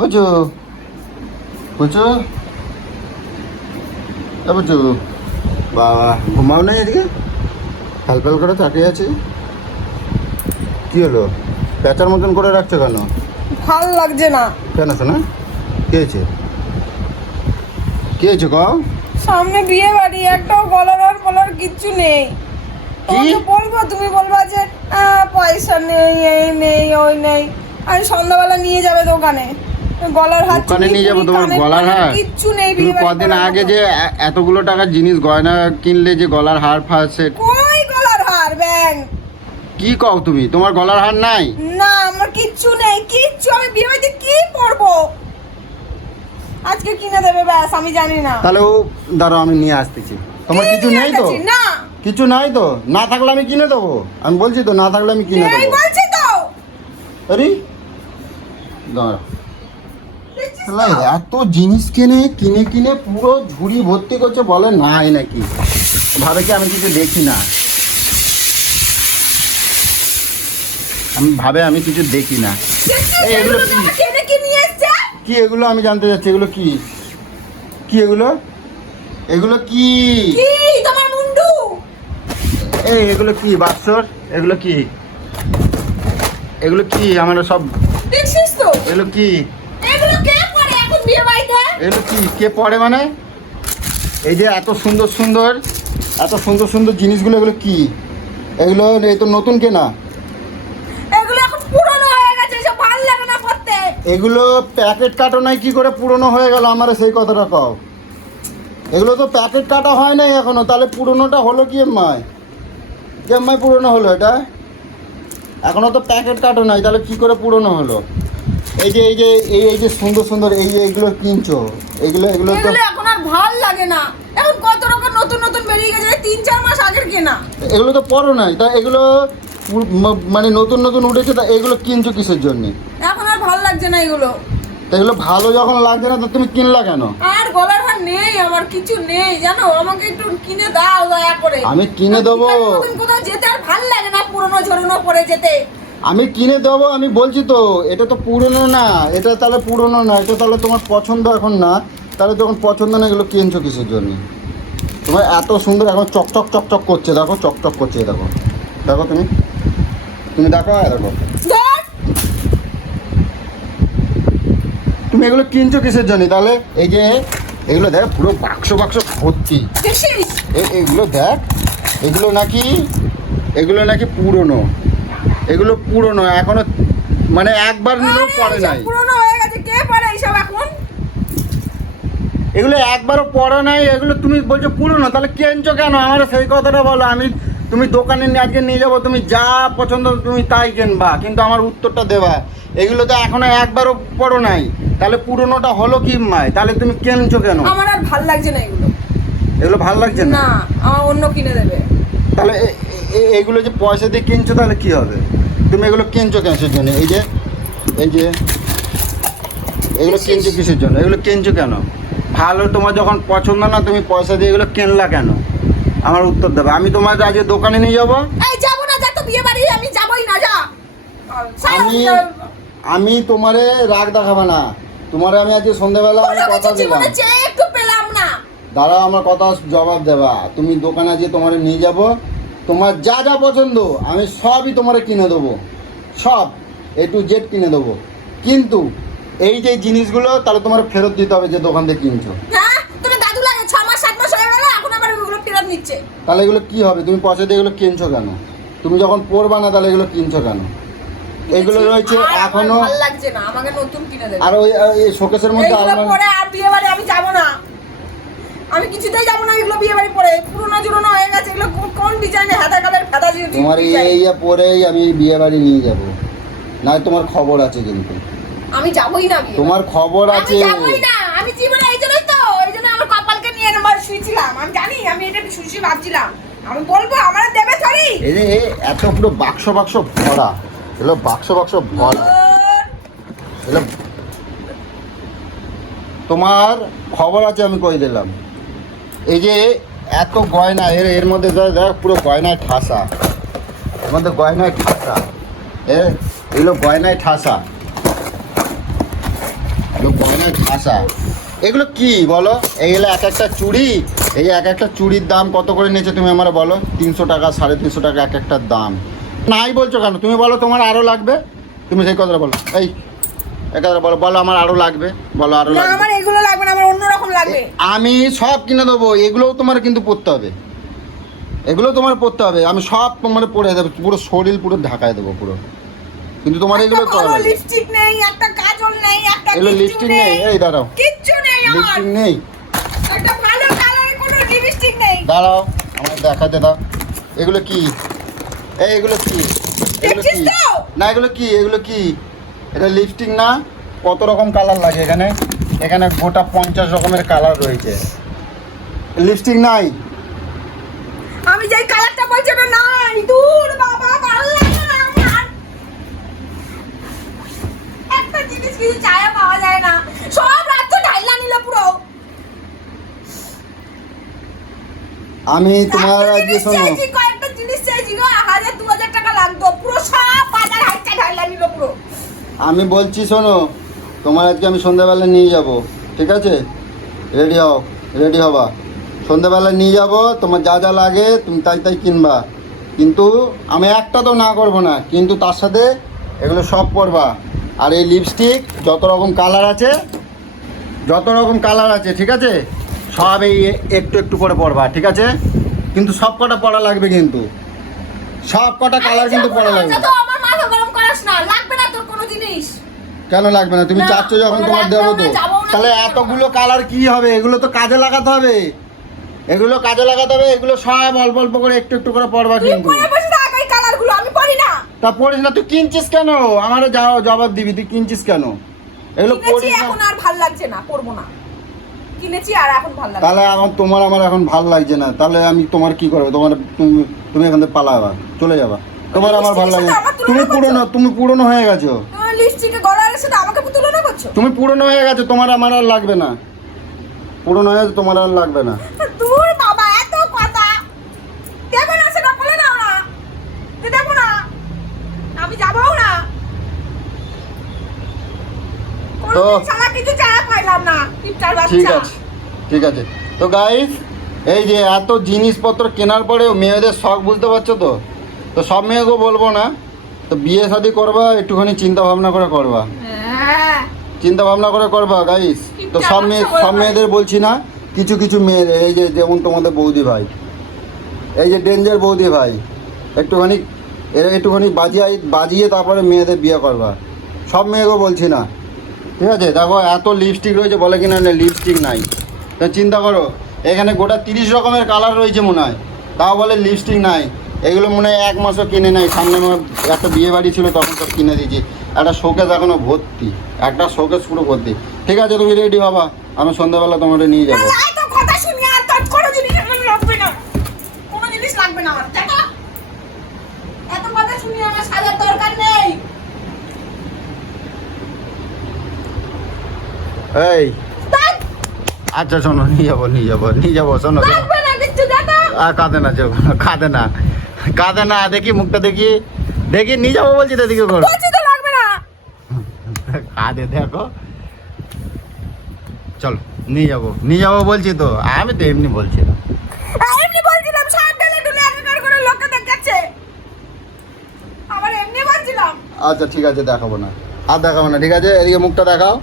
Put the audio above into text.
বুঝু বুঝু বুঝু বাবা ঘুমাও না এদিকে হালপাল করে তাকিয়ে আছে। কি হলো প্যাঁচার মতন করে রাখছো কেন? ভাল লাগছে না। কেন শোনা কি হয়েছে? কি হয়েছে কও? সামনে বিয়ে বাড়ি, একটাও গলার আর ফলার কিচ্ছু নেই। তোমাকে বলবো, তুমি বলবা যে পয়সা নেই, এই নেই ওই নেই। আমি সন্ধ্যাবেলা নিয়ে যাবে দোকানে, গলার হার দোকানে নিয়ে যাবো তোমার গলার হার? কিচ্ছু নেই। তুমি কদিন আগে যে এতগুলো টাকার জিনিস গয়না কিনলে যে গলার হার ফার সেট, কই গলার হার ব্যাং? কি কও তুমি? তোমার গলার হার নাই? না আমার কিচ্ছু নেই, কিচ্ছু। আমি বিয়ে বাড়িতে কি পরবো? আজকে কিনে দেবে ব্যাস, আমি জানি না। তাহলে ও দাঁড়াও আমি নিয়ে আসতেছি। তোমার কিছু নেই তো? না কিছু নাই তো? না থাকলে আমি কিনে দেবো। আমি বলছি তো না থাকলে আমি কিনে এই দেবো। বলছি তো। আরে দাঁড়া, এত জিনিস কিনে কিনে কিনে পুরো ঝুড়ি ভর্তি করছে, বলে নাই নাকি? ভাবে কি আমি কিছু দেখি না? আমি ভাবে আমি কিছু দেখি না। এই এগুলো কি? কেনে কি নিয়ে এসেছে? কি এগুলো? আমি জানতে চাচ্ছি এগুলো কি? কি এগুলো? এগুলো কি? কি তোমার মুন্ডু? এই এগুলো কি বাক্সর? এগুলো কি? এগুলো কি? আমার সব দেখছিস তো? এগুলো কি? এগুলো কে পরে এখন বিয়ে বাড়িতে? এগুলো কি? কে পড়ে মানে? এই যে এত সুন্দর সুন্দর এত সুন্দর সুন্দর জিনিসগুলো, এগুলো কি? এগুলো এই তো নতুন কেনা। এগুলো এখন পুরনো হয়ে গেছে, এসব ভালো লাগে না পরতে। এগুলো প্যাকেট কাটা নাই, কি করে পুরনো হয়ে গেল? আমার সেই কথাটা কও। এগুলো তো প্যাকেট কাটা হয় নাই এখনো, তাহলে পুরনোটা হলো কি এমআই? কি এমআই পুরনো হলো এটা? এখনো তো প্যাকেট কাটা নাই, তাহলে কি করে পুরনো হলো? এই যে এই যে এই যে সুন্দর সুন্দর এই যে এইগুলো কিনছো, এগুলো এগুলো তো এগুলো এখন আর ভাল লাগে না। এখন কত রকম নতুন নতুন বেরিয়ে গেছে, 3-4 মাস আগের কেনা। এগুলো তো পরো নাই, তা এগুলো মানে নতুন নতুন উঠেছে, তা এগুলো কিনছো কিসের জন্য? এখন আর ভাল লাগছে না এগুলো। তা এগুলো ভালো যখন লাগছে না, তো তুমি কিনলা কেন? আর গলার হার নেই, আমার কিছু নেই জানো। আমাকে একটু কিনে দাও দয়া করে। আমি কিনে দেবো। নতুন কোথাও যেতে আর ভাল লাগে না, পুরনো ঝরনো পরে যেতে। আমি কিনে দেবো, আমি বলছি তো। এটা তো পুরনো না, এটা তাহলে পুরনো না, এটা তাহলে তোমার পছন্দ এখন না। তাহলে যখন পছন্দ না, এগুলো কিনছো কিসের জন্য? তোমার এত সুন্দর এখন চকচক চকচক করছে, দেখো চকচক করছে, দেখো দেখো তুমি তুমি দেখো, দেখো ধর, তুমি এগুলো কিনছো কিসের জন্য তাহলে? এই যে এগুলো দেখ, পুরো বাক্স বাক্স ভর্তি। দেখছিস? এগুলো দেখ, এগুলো নাকি পুরনো। এগুলো পুরনো এখনো, মানে একবার নিলেও পরে নাই। পুরনো হয়ে গেছে, কে পরে এইসব এখন? এগুলো একবারও পরে নাই, এগুলো তুমি বলছো পুরনো, তাহলে কিনছো কেন? আমার সেই কথাটা বলো। তুমি দোকানে আজকে নিয়ে যাবো, তুমি যা পছন্দ তুমি তাই কিনবা, কিন্তু আমার উত্তরটা দেবা। এগুলো তো এখনো একবারও পরো নাই, তাহলে পুরনোটা হলো কি মায়? তাহলে তুমি কিনছো কেন? আমার আর ভাল লাগছে না এগুলো। এগুলো ভালো লাগছে না? না, আমার অন্য কিনে দেবে। তাহলে এগুলো যে পয়সা দিয়ে কিনছো, তাহলে কি হবে? তুমি এগুলো কিনছো কেন সেই জন্য? এই যে এগুলো কিনছো কিসের জন্য? এগুলো কিনছো কেন? ভালো, তোমার যখন পছন্দ না, তুমি পয়সা দিয়ে এগুলো কিনলা কেন? আমার উত্তর দেবে। আমি তোমার আজকে দোকানে নিয়ে যাবো। এই যাবো না, যা তো বিয়ে বাড়ি, আমি যাবোই না, যা। আমি তোমারে রাগ দেখাবো না। তোমারে আমি আজকে সন্ধ্যাবেলা আমি কথা দিলাম। একটু পেলাম না। দাঁড়াও, আমার কথা জবাব দেবা। তুমি দোকানে আজকে তোমারে নিয়ে যাব, তোমার যা যা পছন্দ আমি সবই তোমারে কিনে দেবো, সব A to Z কিনে দেবো। কিন্তু এই যে জিনিসগুলো তাহলে তোমার ফেরত দিতে হবে, যে দোকান থেকে কিনছো। হ্যাঁ, তুমি দাদু লাগে 6 মাস 7 মাস হয়ে গেল, এখন আবার এগুলো ফেরত নিচ্ছে। তাহলে এগুলো কি হবে? তুমি পয়সা দিয়ে এগুলো কিনছো কেন? তুমি যখন পরবা না, তাহলে এগুলো কিনছো কেন? এগুলো রয়েছে এখনো, ভালো লাগছে না, আমাকে নতুন কিনে দেবে। আর ওই শোকেসের মধ্যে এগুলো পরে আর বিয়ে বাড়ি আমি যাব না। আমি কিছুতেই যাব না এগুলো বিয়ে বাড়ি পরে। পুরনো জুরনো হয়ে গেছে এগুলো। কোন ডিজাইনে হাতা কালার ফাটা দিয়ে তোমার এই পরেই আমি বিয়ে বাড়ি নিয়ে যাব, না তোমার খবর আছে কিন্তু। আমি যাবই না বিয়ে। তোমার খবর আছে। আমি যাবই না। আমি জীবনে এই জন্য আমার কপালকে নিয়ে আমার শুয়েছিলাম। আমি জানি, আমি এটা শুয়ে ভাবছিলাম। আমি বলবো আমার দেবে সরি। এই যে এত পুরো বাক্স বাক্স ভরা, এগুলো বাক্স বাক্স ভরা। এগুলো তোমার খবর আছে, আমি কই দিলাম। এই যে এত গয়না, এর মধ্যে দেখ পুরো গয়নায় ঠাসা, এর মধ্যে গয়নায় ঠাসা, এগুলো গয়নায় ঠাসা। গয়নার ঝাঁসা, এগুলো কি বলো? এইগুলো এক একটা চুড়ি, এই এক একটা চুড়ির দাম কত করে নিয়েছো তুমি আমার বলো? 300 টাকা, 350 টাকা এক একটার দাম। নাই বলছো কেন? তুমি বলো তোমার আরও লাগবে, তুমি সেই কথাটা বলো। এই এক কথা বলো, বলো আমার আরও লাগবে, বলো আরও না লাগবে। আমার এগুলো লাগবে না, আমার অন্যরকম লাগবে। আমি সব কিনে দেবো, এগুলোও তোমার কিন্তু পরতে হবে, এগুলো তোমার পরতে হবে। আমি সব তোমার পরে দেবো, পুরো শরীর পুরো ঢাকায় দেবো পুরো, কিন্তু তোমার এগুলো করা লাগবে। লিপস্টিক নেই, একটা কাজল নেই, একটা এগুলো লিপস্টিক নেই, এই দাঁড়াও, কিচ্ছু নেই আমার। লিপস্টিক নেই, একটা ভালো কালারের কোনো লিপস্টিক নেই। দাঁড়াও আমার দেখাতে দাও। এগুলো কি? এগুলো কি? এগুলো কি? দেখছিস তো? না এগুলো কি? এগুলো কি? এটা লিপস্টিক না? কত রকম কালার লাগে এখানে, এখানে গোটা 50 রকমের কালার রয়েছে। লিপস্টিক নাই? আমি যেই কালারটা বলছি ওটা নাই। দূর বাবা, ভালো লাগে না আমার। একটা জিনিস কিছু চায়া পাওয়া যায় না, সব রাত ঢাইলা নিল পুরো। আমি তোমার আজকে শোনো, কয়েকটা জিনিস চাইছি গো, 1000-2000 টাকা লাগতো, পুরো সব বাজার হাইটা ঢাইলা নিল পুরো। আমি বলছি শোনো, তোমার আজকে আমি সন্ধ্যাবেলা নিয়ে যাব, ঠিক আছে? রেডি হও, রেডি হবা, সন্ধ্যাবেলা নিয়ে যাব, তোমার যা যা লাগে তুমি তাই তাই কিনবা, কিন্তু আমি একটা তো না করবো না, কিন্তু তার সাথে এগুলো সব পরবা। আর এই লিপস্টিক যত রকম কালার আছে, যত রকম কালার আছে, ঠিক আছে, সব এই একটু একটু করে পরবা, ঠিক আছে? কিন্তু সব কটা পরা লাগবে, কিন্তু সব কটা কালার কিন্তু পরা লাগবে। তো আমার মাথা গরম করাস না, লাগবে না তোর কোনো জিনিস। কেন লাগবে না? তুমি না, চাচ্ছ যখন কোনো তোমার লাগবে দেবো তো। না, যাবো না, তাহলে কিছু এতগুলো কালার কি হবে? এগুলো তো কাজে লাগাতে হবে, এগুলো কাজে লাগাতে হবে, এগুলো সব অল্প অল্প করে একটু একটু করে পড়বা তুই কিন্তু। পরে বসে থাক, এই কালারগুলো আমি পরি না। তা পড়িস না, তুই কিনছিস কেন? আমারও জবাব দিবি, তুই কিনছিস কেন? এগুলো কিনেছি, পড়িস না। এখন আর ভাল লাগছে না, পরবো না। কিনেছি আর এখন ভাল লাগছে। তাহলে আমার এখন ভাল লাগছে না, তাহলে আমি তোমার কি করবো? তুমি এখান থেকে পালাবা, চলে যাবা, তোমার আমার ভাল লাগে না। তুমি পুরনো হয়ে গেছো, তোমার লিপস্টিকে গলার সাথে আমাকে তুলনা করছো। তুমি পুরনো হয়ে গেছো, তোমার আমার আর লাগবে না, পুরনো হয়ে গেছে, তোমার আর লাগবে না। দূর বাবা, এত কথা দেবে না, সেটা বলে দাও না। দেবো না, আমি যাবও না। তো সারা কিছু চায়া পাইলাম না, টিপটার ঠিক বাচ্চা। আছে, ঠিক আছে। তো গাইস, এই যে এত জিনিসপত্র কেনার পরেও মেয়েদের শখ বুঝতে পারছো তো? তো সব মেয়েকেও বলবো না, তো বিয়ে শাদি করবা একটুখানি চিন্তা ভাবনা করে করবা, হ্যাঁ, চিন্তা ভাবনা করে করবা গাইস। তো সব মেয়েদের বলছি না, কিছু কিছু মেয়েদের, এই যে যেমন তোমাদের বৌদি ভাই, এই যে ডেঞ্জার বৌদি ভাই, একটুখানি বাজিয়ে তারপরে মেয়েদের বিয়ে করবা। সব মেয়েকেও বলছি না, ঠিক আছে? দেখো এত লিপস্টিক রয়েছে, বলে কিনা না লিপস্টিক নাই, তো চিন্তা করো, এখানে গোটা 30 রকমের কালার রয়েছে মনে হয়, তাও বলে লিপস্টিক নাই। এগুলো মনে হয় 1 মাসও কিনে নাই, সামনে আমার একটা বিয়ে বাড়ি ছিল তখন সব কিনে দিয়েছি। একটা শোকেস এখনো ভর্তি, একটা শোকেস পুরো ভর্তি। ঠিক আছে, তুমি রেডি হবা, আমি সন্ধ্যাবেলা তোমাকে নিয়ে যাবো। না, এত কথা শুনি আর তোর কোনো জিনিস আমার লাগবে না, কোনো জিনিস লাগবে না আমার। দেখো, এত কথা শুনি আমার সাজার দরকার নেই। এই তাই আচ্ছা শোনো, নিয়ে যাবো, শোনো। লাগবে না কিচ্ছু, দেখো। আর কাঁদে না, দেখি মুখটা দেখি নিয়ে যাবো বলছি তো, দিকে করো, বলছি তো লাগবে না। কাঁদে দেখো। চলো নিয়ে যাবো বলছি তো, আমি তো এমনি বলছি না। এমনি বলছিলাম, সব ঢেলে ঢুলে একাকার করে লোককে দেখাচ্ছে, আবার এমনি বলছিলাম। আচ্ছা ঠিক আছে, দেখাবো না, আর দেখাবো না, ঠিক আছে? এদিকে মুখটা দেখাও।